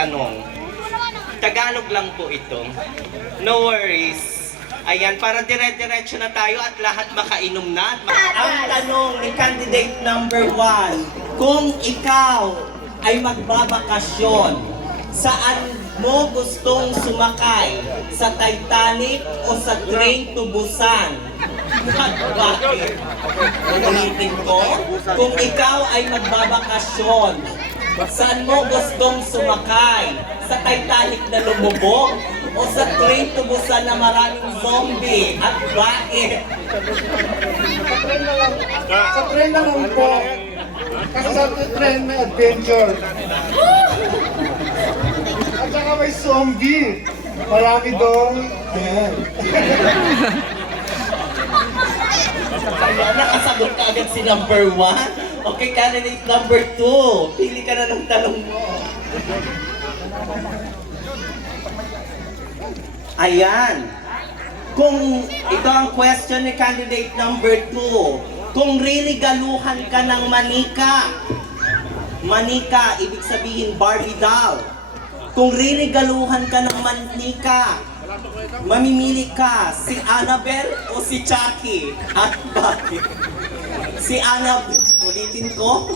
tanong. Tagalog lang po ito. No worries. Ayan, para dire-diretso na tayo at lahat makainom na. Ang tanong ni candidate number 1, kung ikaw ay magbabakasyon, saan mo gustong sumakay? Sa Titanic o sa train to Busan? At bakit? Ulitin ko, kung ikaw ay magbabakasyon, saan mo gustong sumakay? Sa Titanic na lumubog o sa train to Busan na maraming zombie? At bakit? Sa train na lang po. Kasi sa train may adventure. At saka may zombie. Marami doon. Ayan. Ayan, nakasagot ka agad si number 1. Okay, candidate number 2. Pili ka na ng tanong mo. Ayan. Kung ito ang question ni candidate number 2. Kung ririgaluhan ka ng manika. Manika, ibig sabihin Barbie doll. Kung ririgaluhan ka ng manika, mamimili ka si Annabelle o si Chucky? At bakit? Si Annabelle, ulitin ko.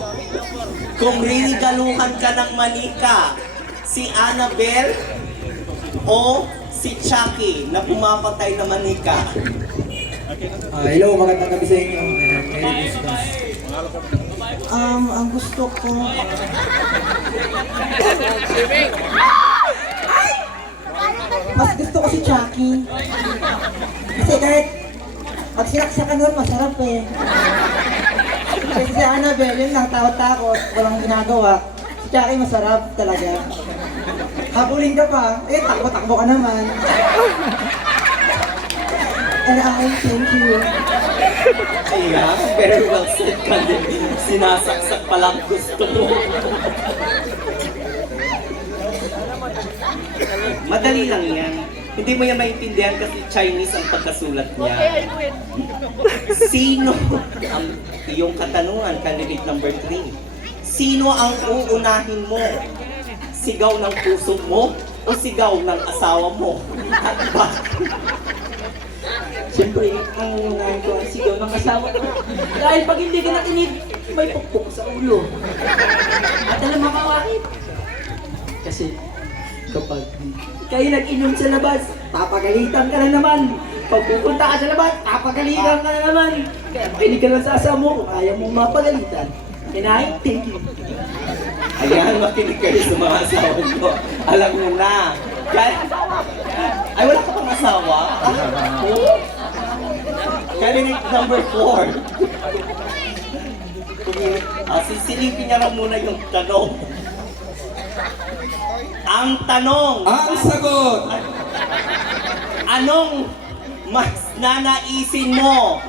Kung ririgaluhan ka ng manika, si Annabelle o si Chucky na pumapatay na manika? Hello, magandang gabi sa inyo. Merry Christmas. Ang gusto ko... Mas gusto ko si Chucky. Kasi kahit pag sinaksakan nun, masarap eh. Kasi si Annabelle, yun lang, takot-takot, walang ginagawa. Si Chucky masarap talaga. Habulin ka pa, eh takbo-takbo ka naman. And I thank you. Ayan, very well said, candidate. Sinasaksak pa lang gusto mo. Madali lang yan. Hindi mo yan maintindihan kasi Chinese ang pagkasulat niya. Sino ang iyong katanungan, candidate number 3? Sino ang uunahin mo? Sigaw ng puso mo o sigaw ng asawa mo? At bakit? Siyempre, ang unahin ko ang sigaw ng asawa ko. Dahil pag hindi ka nakinig, may pukpuk sa ulo. At alam mo bakit? Kasi kapag kayo nag-inom sa labas, papagalitan ka na naman. Pag pupunta ka sa labas, papagalitan ka na naman. Kaya makinig ka lang sa asawa mo kung ayaw mong mapagalitan. Kinay, thank you. Ayan, makinig kayo sa mga asawa mo. Alam mo na. Kahit... Ay, wala ka pang asawa? Oo. Candidate number 4. Sisilipin niya lang muna yung tanong. Ang tanong! Ang sagot! Anong mas nanaisin mo?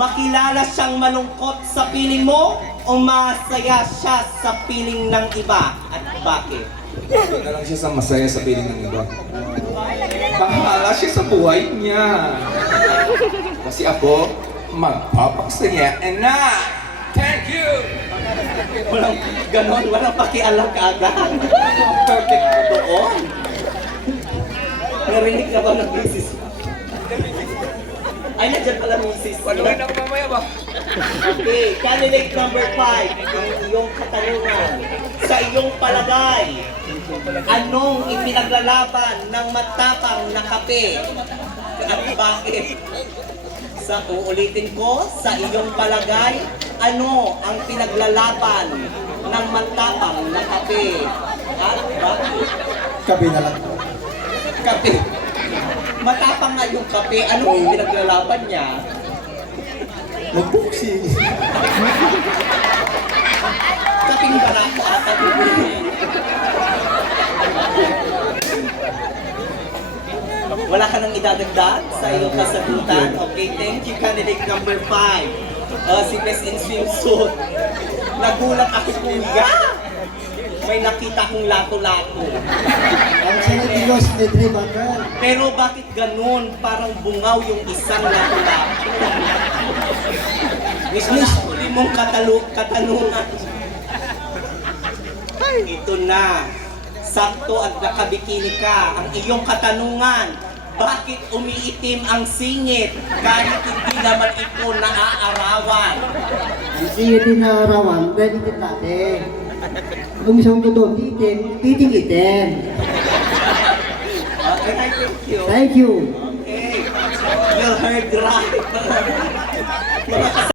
Makilala siyang malungkot sa piling mo o masaya siya sa piling ng iba? At bakit? Gusto na lang siya sa masaya sa piling ng iba. Bahala siya sa buhay niya. Kasi ako, magpapaksaya na. Thank you! Walang ganon, walang pakialam ka agad. Perfect mo doon. Narinig ka ba ng misis? Ay, nandiyan pala misis. Paluin ako mamaya ba? Okay, candidate number 5. Ang iyong katanungan. Sa iyong palagay, anong ipinaglalaban ng matapang na kape? At bakit? Uulitin ko, sa iyong palagay, ano ang pinaglalaban ng matapang na kape? At bakit? Kape na lang. Kape. Matapang nga yung kape, ano ang pinaglalaban niya? Mag-boxing. Kaping barako ata wala ka nang idadagdag sa iyong kasagutan? Okay, thank you, candidate number 5. Si Best in Swimsuit. Nagulat ako, kuya. May nakita kong lato-lato. Ang sinatilos ni Dre Bakal. Pero bakit ganun? Parang bungaw yung isang lato-lato. Miss, huli mong katanungan. Ito na. sakto at nakabikini ka. Ang iyong katanungan, bakit umiitim ang singit kahit hindi naman ito naaarawan? Hindi din naarawan, pwede din natin. Kung isang doon, titing itim. Okay, thank you. Thank you. Okay, you heard right.